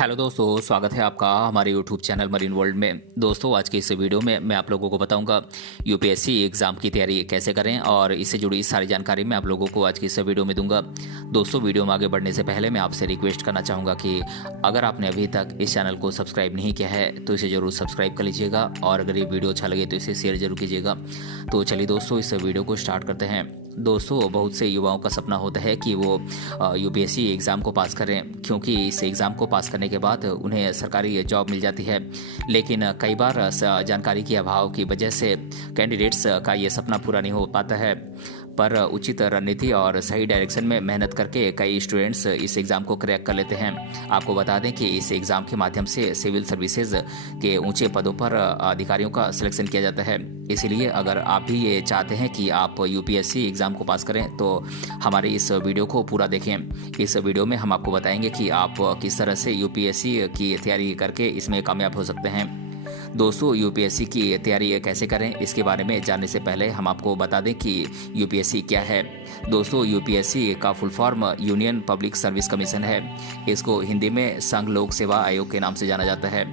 Hello दोस्तों, स्वागत है आपका हमारे यूट्यूब चैनल मरीन वर्ल्ड में। दोस्तों, आज की इस वीडियो में मैं आप लोगों को बताऊंगा यूपीएससी एग्ज़ाम की तैयारी कैसे करें और इससे जुड़ी सारी जानकारी मैं आप लोगों को आज की इस वीडियो में दूंगा। दोस्तों, वीडियो में आगे बढ़ने से पहले मैं आपसे रिक्वेस्ट करना चाहूँगा कि अगर आपने अभी तक इस चैनल को सब्सक्राइब नहीं किया है तो इसे ज़रूर सब्सक्राइब कर लीजिएगा और अगर ये वीडियो अच्छा लगे तो इसे शेयर जरूर कीजिएगा। तो चलिए दोस्तों, इस वीडियो को स्टार्ट करते हैं। दोस्तों, बहुत से युवाओं का सपना होता है कि वो यूपीएससी एग्ज़ाम को पास करें, क्योंकि इस एग्ज़ाम को पास करने के बाद उन्हें सरकारी जॉब मिल जाती है। लेकिन कई बार जानकारी के अभाव की वजह से कैंडिडेट्स का ये सपना पूरा नहीं हो पाता है। पर उचित रणनीति और सही डायरेक्शन में मेहनत करके कई स्टूडेंट्स इस एग्ज़ाम को क्रैक कर लेते हैं। आपको बता दें कि इस एग्ज़ाम के माध्यम से सिविल सर्विसेज के ऊंचे पदों पर अधिकारियों का सिलेक्शन किया जाता है। इसलिए अगर आप भी ये चाहते हैं कि आप यूपीएससी एग्ज़ाम को पास करें तो हमारे इस वीडियो को पूरा देखें। इस वीडियो में हम आपको बताएंगे कि आप किस तरह से यूपीएससी की तैयारी करके इसमें कामयाब हो सकते हैं। दोस्तों, यूपीएससी की तैयारी कैसे करें इसके बारे में जानने से पहले हम आपको बता दें कि यूपीएससी क्या है। दोस्तों, यूपीएससी का full form union public service commission है। इसको हिंदी में संघ लोक सेवा आयोग के नाम से जाना जाता है।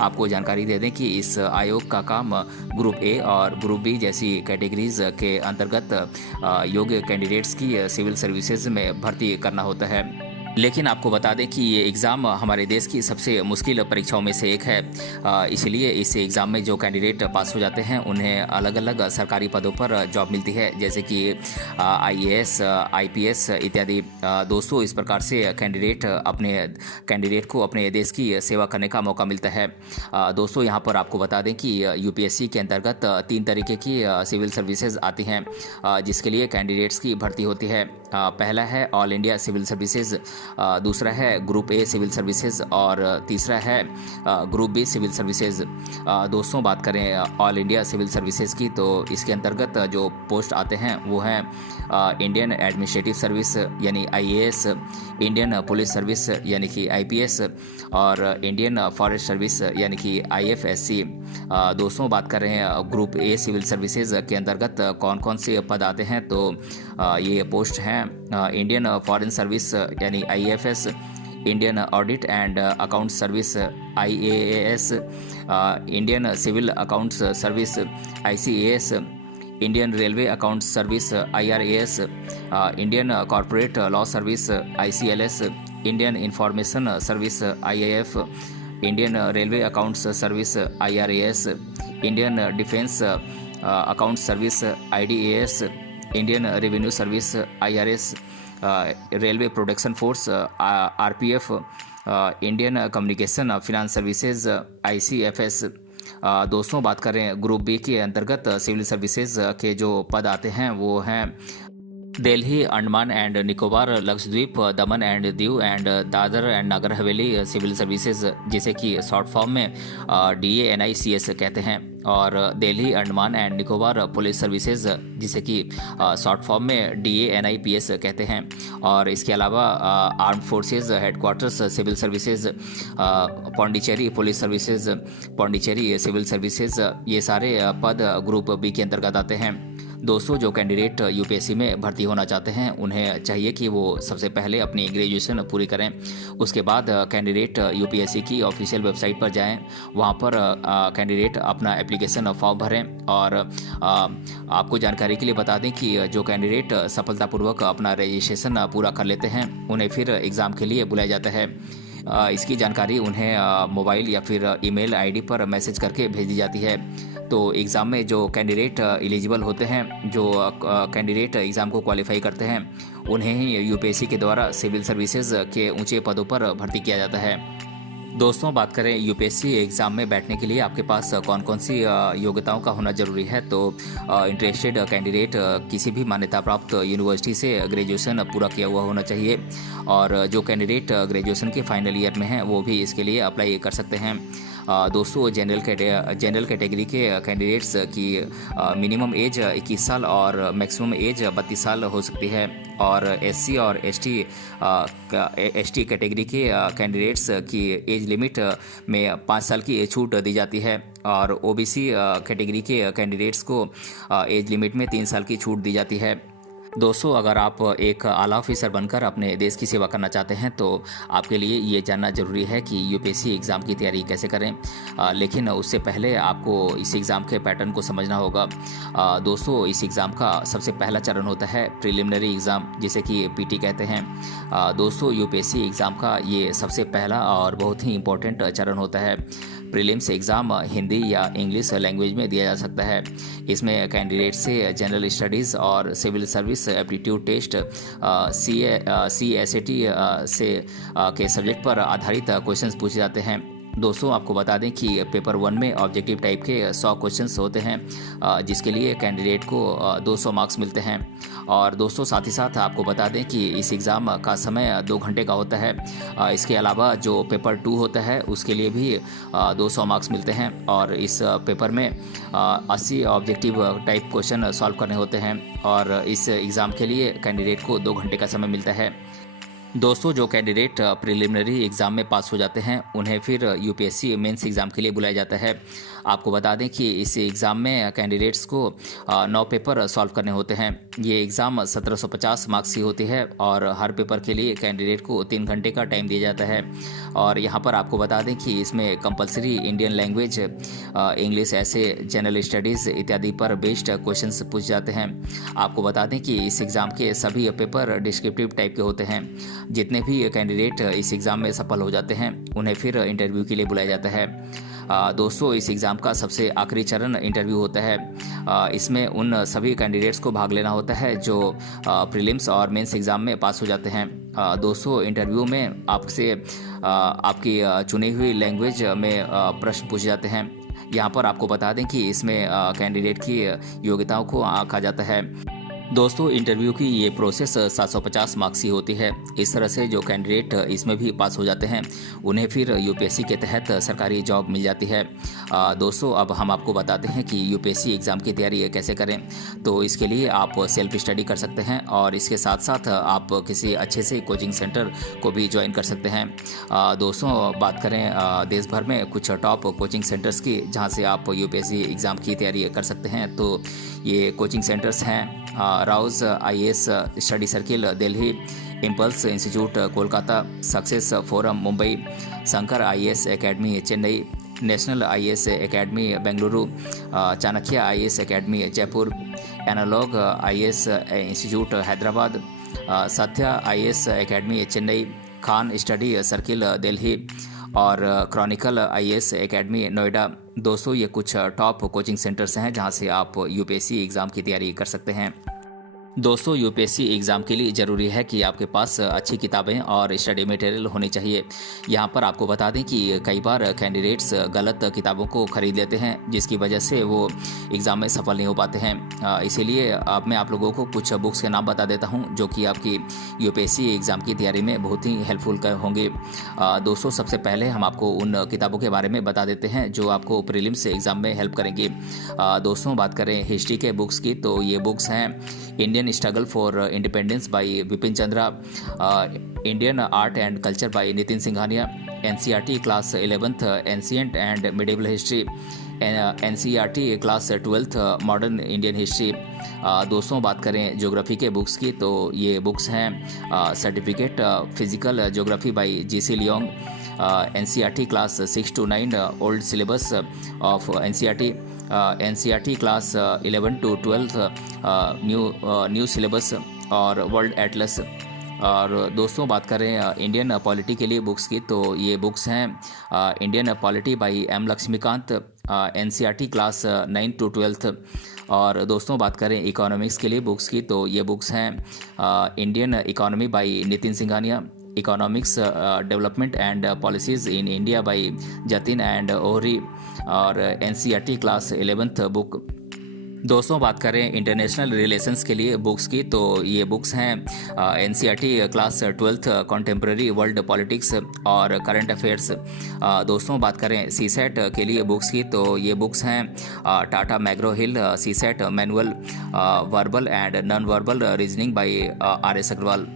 आपको जानकारी दे दें कि इस आयोग का काम ग्रुप ए और ग्रुप बी जैसी कैटेगरीज के अंतर्गत योग्य कैंडिडेट्स की सिविल सर्विसेज में भर्ती करना होता है। लेकिन आपको बता दें कि ये एग्ज़ाम हमारे देश की सबसे मुश्किल परीक्षाओं में से एक है। इसलिए इस एग्ज़ाम में जो कैंडिडेट पास हो जाते हैं उन्हें अलग अलग सरकारी पदों पर जॉब मिलती है, जैसे कि आईएएस, आईपीएस इत्यादि। दोस्तों, इस प्रकार से कैंडिडेट को अपने देश की सेवा करने का मौका मिलता है। दोस्तों, यहाँ पर आपको बता दें कि यूपीएससी के अंतर्गत 3 तरीके की सिविल सर्विसेज आती हैं जिसके लिए कैंडिडेट्स की भर्ती होती है। पहला है ऑल इंडिया सिविल सर्विसेज, दूसरा है ग्रुप ए सिविल सर्विसेज और तीसरा है ग्रुप बी सिविल सर्विसेज। दोस्तों, बात करें ऑल इंडिया सिविल सर्विसेज की तो इसके अंतर्गत जो पोस्ट आते हैं वो हैं इंडियन एडमिनिस्ट्रेटिव सर्विस यानी आईएएस, इंडियन पुलिस सर्विस यानी कि आईपीएस और इंडियन फॉरेस्ट सर्विस यानी कि आईएफएससी। दोस्तों, बात करें ग्रुप ए सिविल सर्विसेज के अंतर्गत कौन कौन से पद आते हैं तो ये पोस्ट हैं इंडियन फॉरेन सर्विस यानी IFS, Indian audit and account service IAS, Indian civil accounts service ICAS, Indian railway account service IRAS, Indian corporate law service ICLS, Indian information service IAF, Indian railway accounts service IRAS, Indian defence account service IDAS, Indian revenue service IRS, railway production force RPF, Indian communication finance services ICFS. दोस्तों, बात करें group B के अंतर्गत civil services के जो पद आते हैं वो हैं Delhi, Andaman and Nicobar, Lakshadweep, Daman and Diu and Dadra and Nagar Haveli civil services, जिसे कि शॉर्ट फॉर्म में DANICS कहते हैं, और Delhi, Andaman and Nicobar police services, जिसे कि शॉर्ट फॉर्म में DANIPS कहते हैं। और इसके अलावा armed forces headquarters civil services, Pondicherry police services, Pondicherry civil services, ये सारे पद ग्रुप बी के अंतर्गत आते हैं। दोस्तों, जो कैंडिडेट यूपीएससी में भर्ती होना चाहते हैं उन्हें चाहिए कि वो सबसे पहले अपनी ग्रेजुएशन पूरी करें। उसके बाद कैंडिडेट यूपीएससी की ऑफिशियल वेबसाइट पर जाएं, वहां पर कैंडिडेट अपना एप्लीकेशन फॉर्म भरें। और आपको जानकारी के लिए बता दें कि जो कैंडिडेट सफलतापूर्वक अपना रजिस्ट्रेशन पूरा कर लेते हैं उन्हें फिर एग्ज़ाम के लिए बुलाया जाता है। इसकी जानकारी उन्हें मोबाइल या फिर ईमेल आईडी पर मैसेज करके भेज दी जाती है। तो एग्ज़ाम में जो कैंडिडेट एलिजिबल होते हैं, जो कैंडिडेट एग्ज़ाम को क्वालिफाई करते हैं, उन्हें ही यूपीएससी के द्वारा सिविल सर्विसेज के ऊंचे पदों पर भर्ती किया जाता है। दोस्तों, बात करें यूपीएससी एग्ज़ाम में बैठने के लिए आपके पास कौन कौन सी योग्यताओं का होना जरूरी है तो इंटरेस्टेड कैंडिडेट किसी भी मान्यता प्राप्त यूनिवर्सिटी से ग्रेजुएशन पूरा किया हुआ होना चाहिए। और जो कैंडिडेट ग्रेजुएशन के फाइनल ईयर में हैं वो भी इसके लिए अप्लाई कर सकते हैं। दोस्तों, जनरल कैटेगरी के कैंडिडेट्स की मिनिमम एज 21 साल और मैक्सिमम एज 32 साल हो सकती है। और एससी और एसटी कैटेगरी के कैंडिडेट्स की एज लिमिट में 5 साल की छूट दी जाती है। और ओबीसी कैटेगरी के कैंडिडेट्स को एज लिमिट में 3 साल की छूट दी जाती है। दोस्तों, अगर आप एक आला ऑफिसर बनकर अपने देश की सेवा करना चाहते हैं तो आपके लिए ये जानना ज़रूरी है कि यूपीएससी एग्ज़ाम की तैयारी कैसे करें। लेकिन उससे पहले आपको इस एग्ज़ाम के पैटर्न को समझना होगा। दोस्तों, इस एग्ज़ाम का सबसे पहला चरण होता है प्रिलिमिनरी एग्ज़ाम, जिसे कि पीटी कहते हैं। दोस्तों, यूपीएससी एग्ज़ाम का ये सबसे पहला और बहुत ही इम्पोर्टेंट चरण होता है। प्रीलिम्स एग्ज़ाम हिंदी या इंग्लिश लैंग्वेज में दिया जा सकता है। इसमें कैंडिडेट से जनरल स्टडीज़ और civil service aptitude test CSAT से के सब्जेक्ट पर आधारित क्वेश्चंस पूछे जाते हैं। दोस्तों, आपको बता दें कि पेपर 1 में ऑब्जेक्टिव टाइप के 100 क्वेश्चंस होते हैं, जिसके लिए कैंडिडेट को 200 मार्क्स मिलते हैं। और दोस्तों, साथ ही साथ आपको बता दें कि इस एग्ज़ाम का समय 2 घंटे का होता है। इसके अलावा जो पेपर 2 होता है उसके लिए भी 200 मार्क्स मिलते हैं और इस पेपर में 80 ऑब्जेक्टिव टाइप क्वेश्चन सॉल्व करने होते हैं और इस एग्ज़ाम के लिए कैंडिडेट को 2 घंटे का समय मिलता है। दोस्तों, जो कैंडिडेट प्रिलिमिनरी एग्ज़ाम में पास हो जाते हैं उन्हें फिर यूपीएससी मेंस एग्ज़ाम के लिए बुलाया जाता है। आपको बता दें कि इस एग्ज़ाम में कैंडिडेट्स को 9 पेपर सॉल्व करने होते हैं। ये एग्ज़ाम 1750 मार्क्स की होती है और हर पेपर के लिए कैंडिडेट को 3 घंटे का टाइम दिया जाता है। और यहाँ पर आपको बता दें कि इसमें कंपलसरी इंडियन लैंग्वेज, इंग्लिश, ऐसे जनरल स्टडीज़ इत्यादि पर बेस्ड क्वेश्चंस पूछे जाते हैं। आपको बता दें कि इस एग्ज़ाम के सभी पेपर डिस्क्रिप्टिव टाइप के होते हैं। जितने भी कैंडिडेट इस एग्ज़ाम में सफल हो जाते हैं उन्हें फिर इंटरव्यू के लिए बुलाया जाता है। दोस्तों, इस एग्ज़ाम का सबसे आखिरी चरण इंटरव्यू होता है। इसमें उन सभी कैंडिडेट्स को भाग लेना होता है जो प्रीलिम्स और मेंस एग्ज़ाम में पास हो जाते हैं। दोस्तों, इंटरव्यू में आपसे आपकी चुनी हुई लैंग्वेज में प्रश्न पूछे जाते हैं। यहाँ पर आपको बता दें कि इसमें कैंडिडेट की योग्यताओं को आंका जाता है। दोस्तों, इंटरव्यू की ये प्रोसेस 750 मार्क्स की होती है। इस तरह से जो कैंडिडेट इसमें भी पास हो जाते हैं उन्हें फिर यूपीएससी के तहत सरकारी जॉब मिल जाती है। दोस्तों, अब हम आपको बताते हैं कि यूपीएससी एग्ज़ाम की तैयारी कैसे करें। तो इसके लिए आप सेल्फ स्टडी कर सकते हैं और इसके साथ साथ आप किसी अच्छे से कोचिंग सेंटर को भी ज्वाइन कर सकते हैं। दोस्तों, बात करें देश भर में कुछ टॉप कोचिंग सेंटर्स की जहाँ से आप यूपीएससी एग्ज़ाम की तैयारी कर सकते हैं, तो ये कोचिंग सेंटर्स हैं Rau's IAS study circle Delhi, impulse institute Kolkata, success forum Mumbai, Shankar IAS academy Chennai, national IAS academy Bengaluru, Chanakya IAS academy Jaipur, analog IAS institute Hyderabad, Satya IAS academy Chennai, Khan study circle Delhi और क्रॉनिकल IAS एकेडमी नोएडा। दोस्तों, ये कुछ टॉप कोचिंग सेंटर्स हैं जहां से आप यूपीएससी एग्ज़ाम की तैयारी कर सकते हैं। दोस्तों, यूपीएससी एग्ज़ाम के लिए ज़रूरी है कि आपके पास अच्छी किताबें और स्टडी मटेरियल होनी चाहिए। यहाँ पर आपको बता दें कि कई बार कैंडिडेट्स गलत किताबों को खरीद लेते हैं जिसकी वजह से वो एग्ज़ाम में सफल नहीं हो पाते हैं। इसीलिए अब मैं आप लोगों को कुछ बुक्स के नाम बता देता हूँ जो कि आपकी यूपीएससी एग्ज़ाम की तैयारी में बहुत ही हेल्पफुल होंगे। दोस्तों, सबसे पहले हम आपको उन किताबों के बारे में बता देते हैं जो आपको प्रीलिम्स एग्ज़ाम में हेल्प करेंगी। दोस्तों, बात करें हिस्ट्री के बुक्स की तो ये बुक्स हैं Indian struggle for independence bye Bipin Chandra, Indian art and culture by Nitin Singhania, NCERT class 11th ancient and medieval history, NCERT class 12th modern Indian history. दोस्तों, बात करें ज्योग्राफी के बुक्स की तो ये बुक्स हैं certificate physical geography bye GC Leong, NCERT class 6 to 9 old syllabus of NCERT, NCERT class 11 to 12 new syllabus और world Atlas. और दोस्तों, बात करें इंडियन पॉलिटी के लिए बुक्स की तो ये बुक्स हैं Indian polity by M Laxmikanth, NCERT class 9 to 12। और दोस्तों, बात करें इकोनॉमिक्स के लिए बुक्स की तो ये बुक्स हैं Indian economy by Nitin Singhania, economics development and policies in India by Jatin and Ohri और NCERT क्लास 11th बुक। दोस्तों, बात करें इंटरनेशनल रिलेशंस के लिए बुक्स की तो ये बुक्स हैं NCERT class 12th contemporary world politics और करंट अफेयर्स। दोस्तों, बात करें CSAT के लिए बुक्स की तो ये बुक्स हैं Tata McGraw Hill CSAT manual verbal and non verbal reasoning by RS Agarwal.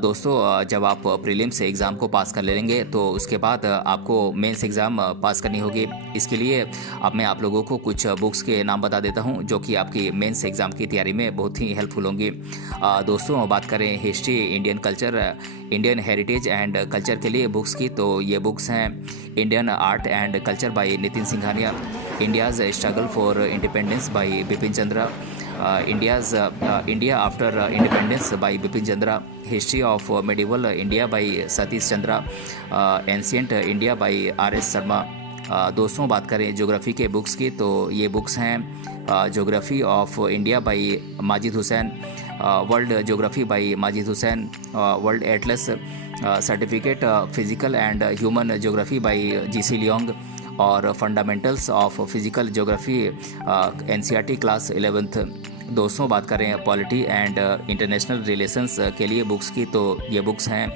दोस्तों जब आप प्रीलिम्स एग्ज़ाम को पास कर लेंगे तो उसके बाद आपको मेंस एग्ज़ाम पास करनी होगी। इसके लिए अब मैं आप लोगों को कुछ बुक्स के नाम बता देता हूं जो कि आपकी मेंस एग्ज़ाम की तैयारी में बहुत ही हेल्पफुल होंगी। दोस्तों बात करें history, Indian culture, Indian heritage and culture के लिए बुक्स की, तो ये बुक्स हैं Indian art and culture by Nitin Singhania, India's struggle for independence bye Bipin Chandra, India after independence bye Bipin Chandra, history of medieval India by Satish Chandra, ancient India by RS. Sharma. दोस्तों बात करें geography के बुक्स की, तो ये बुक्स हैं geography of India by Majid Hussain, world geography by Majid Hussain, world atlas certificate physical and human geography by G C. Leong, और fundamentals of physical geography NCERT class 11th। दोस्तों बात करें पॉलिटी एंड इंटरनेशनल रिलेशंस के लिए बुक्स की, तो ये बुक्स हैं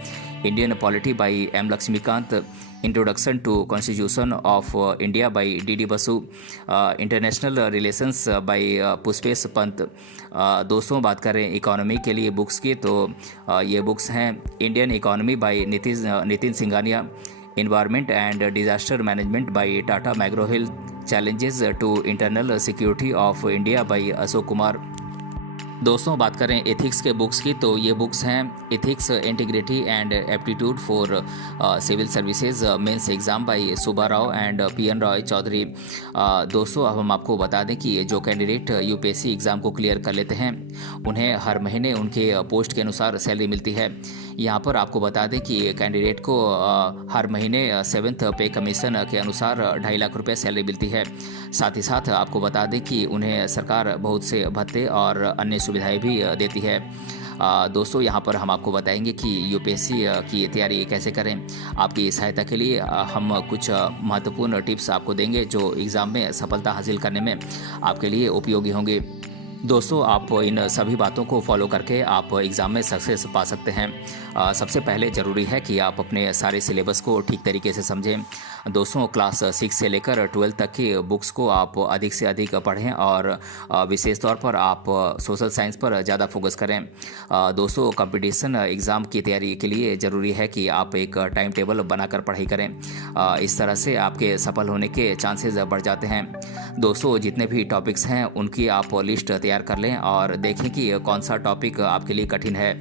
Indian polity by M. Laxmikanth, introduction to constitution of India by D Basu, international relations by Pushpesh Pant. दोस्तों बात करें इकोनॉमी के लिए बुक्स की, तो ये बुक्स हैं Indian economy by Nitin Singhania, environment and disaster management by Tata McGraw Hill, challenges to internal security of India by Ashok Kumar. दोस्तों बात करें एथिक्स के बुक्स की, तो ये बुक्स हैं ethics, integrity and aptitude for civil services mains exam by Subba Rao and P N. Roy Chowdhury. दोस्तों अब हम आपको बता दें कि जो कैंडिडेट यूपीएससी एग्ज़ाम को क्लियर कर लेते हैं उन्हें हर महीने उनके पोस्ट के अनुसार सैलरी मिलती है। यहाँ पर आपको बता दें कि कैंडिडेट को हर महीने 7th पे कमीशन के अनुसार 2.5 लाख रुपये सैलरी मिलती है। साथ ही साथ आपको बता दें कि उन्हें सरकार बहुत से भत्ते और अन्य सुविधाएं भी देती है। दोस्तों यहाँ पर हम आपको बताएंगे कि यूपीएससी की तैयारी कैसे करें। आपकी सहायता के लिए हम कुछ महत्वपूर्ण टिप्स आपको देंगे जो एग्ज़ाम में सफलता हासिल करने में आपके लिए उपयोगी होंगे। दोस्तों आप इन सभी बातों को फॉलो करके आप एग्ज़ाम में सक्सेस पा सकते हैं। सबसे पहले ज़रूरी है कि आप अपने सारे सिलेबस को ठीक तरीके से समझें। दोस्तों क्लास 6 से लेकर 12 तक की बुक्स को आप अधिक से अधिक पढ़ें और विशेष तौर पर आप सोशल साइंस पर ज़्यादा फोकस करें। दोस्तों कंपटीशन एग्ज़ाम की तैयारी के लिए ज़रूरी है कि आप एक टाइम टेबल बनाकर पढ़ाई करें। इस तरह से आपके सफल होने के चांसेस बढ़ जाते हैं। दोस्तों जितने भी टॉपिक्स हैं उनकी आप लिस्ट तैयार कर लें और देखें कि कौन सा टॉपिक आपके लिए कठिन है।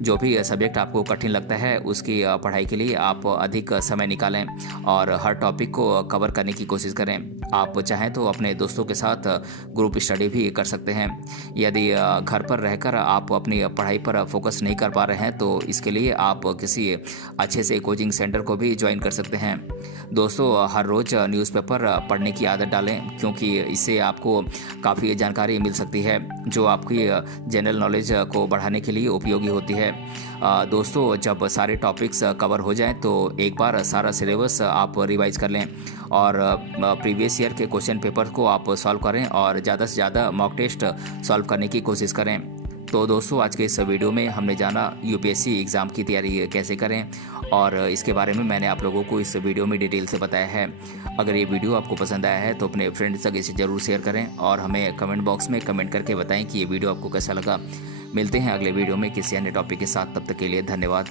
जो भी सब्जेक्ट आपको कठिन लगता है उसकी पढ़ाई के लिए आप अधिक समय निकालें और हर टॉपिक को कवर करने की कोशिश करें। आप चाहें तो अपने दोस्तों के साथ ग्रुप स्टडी भी कर सकते हैं। यदि घर पर रहकर आप अपनी पढ़ाई पर फोकस नहीं कर पा रहे हैं तो इसके लिए आप किसी अच्छे से कोचिंग सेंटर को भी ज्वाइन कर सकते हैं। दोस्तों हर रोज़ न्यूज़पेपर पढ़ने की आदत डालें क्योंकि इससे आपको काफ़ी जानकारी मिल सकती है जो आपकी जनरल नॉलेज को बढ़ाने के लिए उपयोगी होती है। दोस्तों जब सारे टॉपिक्स कवर हो जाएं तो एक बार सारा सिलेबस आप रिवाइज कर लें और प्रीवियस ईयर के क्वेश्चन पेपर को आप सॉल्व करें और ज़्यादा से ज़्यादा मॉक टेस्ट सॉल्व करने की कोशिश करें। तो दोस्तों आज के इस वीडियो में हमने जाना यूपीएससी एग्ज़ाम की तैयारी कैसे करें और इसके बारे में मैंने आप लोगों को इस वीडियो में डिटेल से बताया है। अगर ये वीडियो आपको पसंद आया है तो अपने फ्रेंड्स तक इसे ज़रूर शेयर करें और हमें कमेंट बॉक्स में कमेंट करके बताएं कि ये वीडियो आपको कैसा लगा। मिलते हैं अगले वीडियो में किसी अन्य टॉपिक के साथ, तब तक के लिए धन्यवाद।